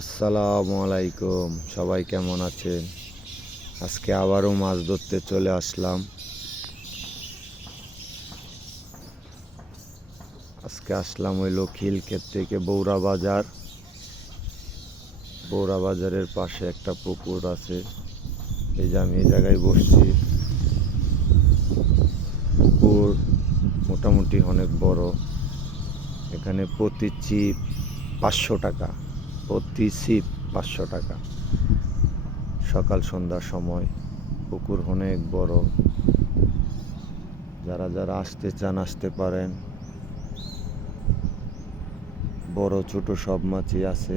আসসালামু আলাইকুম, সবাই কেমন আছেন? আজকে আবারও মাছ ধরতে চলে আসলাম। আজকে আসলাম হইলো খিলক্ষেত থেকে বৌরা বাজারের পাশে একটা পুকুর আছে। এই যে আমি এই জায়গায় বসছি। পুকুর মোটামুটি অনেক বড়। এখানে প্রতি ছিপ 500 টাকা, প্রতি ছিপ 500 টাকা। সকাল সন্ধ্যার সময় পুকুর অনেক বড়। যারা যারা আসতে চান আসতে পারেন। বড় ছোট সব মাছই আছে।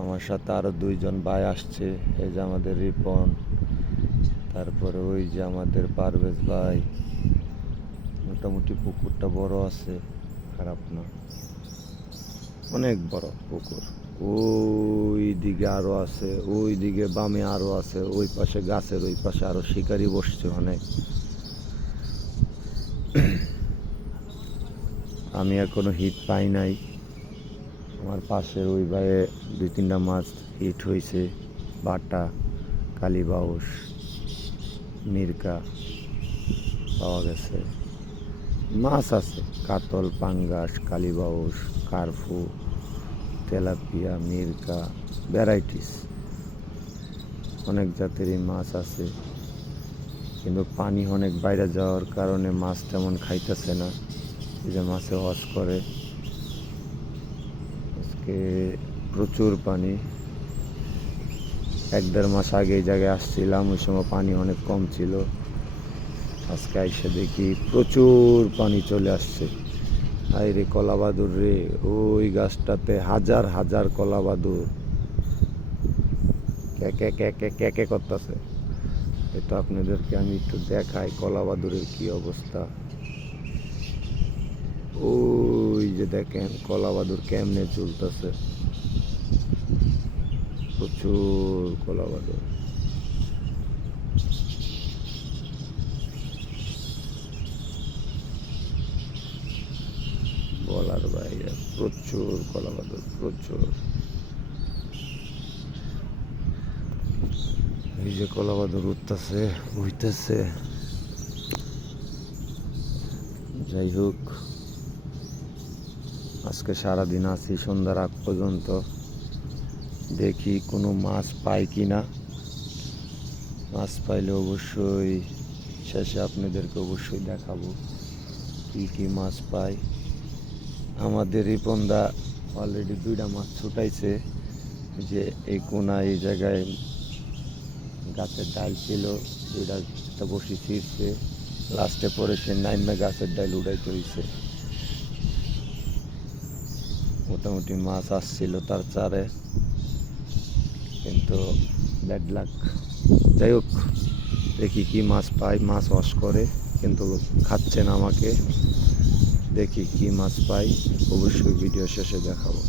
আমার সাথে আরো 2জন ভাই আসছে। এই যে আমাদের রিপন, তারপরে ওই যে আমাদের পারভেজ ভাই। মোটামুটি পুকুরটা বড় আছে, খারাপ না, অনেক বড় পুকুর। ওই দিকে আরো আছে, ওই দিকে বামে আরো আছে, ওই পাশে গাছের ওই পাশে আরো শিকারি বসছে অনেক। আমি এখনো হিট পাই নাই। আমার পাশের ওই ভাইয়ে 2-3টা মাছ হিট হয়েছে। বাটা, কালীবাউস, মিরকা পাওয়া গেছে। মাছ আছে কাতল, পাঙ্গাস, কালীবাউস, কার্ফু, তেলাপিয়া, মিরকা, ভ্যারাইটিস অনেক জাতেরই মাছ আছে। কিন্তু পানি অনেক বাইরে যাওয়ার কারণে মাছ তেমন খাইতেছে না। এই যে মাছে ওয়াশ করে। আজকে প্রচুর পানি। 1-1.5 মাস আগে এই জায়গায় আসছিলাম, ওই সময় পানি অনেক কম ছিল। আজকে এসে দেখি প্রচুর পানি চলে আসছে। হাই রে কলাবাদুর রে, ওই গাছটাতে হাজার হাজার কলাবাদুর ক্যাকে করতেছে। এটা আপনাদেরকে আমি একটু দেখাই কলাবাদুরের কি অবস্থা। ওই যে দেখেন কলাবাদুর কেমনে চলতেছে, প্রচুর কলাবাদুর। বলার বাইরে, প্রচুর কলাবাদুর, প্রচুর। এই যে কলাবাদুর উঠতেছে উঠতেছে। যাই হোক, আজকে সারাদিন আছি সন্ধ্যার আগ পর্যন্ত। দেখি কোনো মাছ পাই কি না। মাছ পাইলে অবশ্যই শেষে আপনাদেরকে অবশ্যই দেখাবো কি কি মাছ পাই। আমাদের রিপনদা অলরেডি 2টা মাছ ছুটাইছে। যে এই কোনা এই জায়গায় গাছের ডাল ছিল, 2টা বসি ছিঁড়ছে। লাস্টে পরে সে নাইমে গাছের ডাল উড়াইতে হয়েছে। মোটামুটি মাছ আসছিল তার চারে, কিন্তু ব্যাড লাক। যাই হোক, দেখি কি মাছ পাই। মাছ ওয়াশ করে কিন্তু খাচ্ছে না আমাকে। দেখি কি মাছ পাই, অবশ্যই ভিডিও শেষে দেখাবো।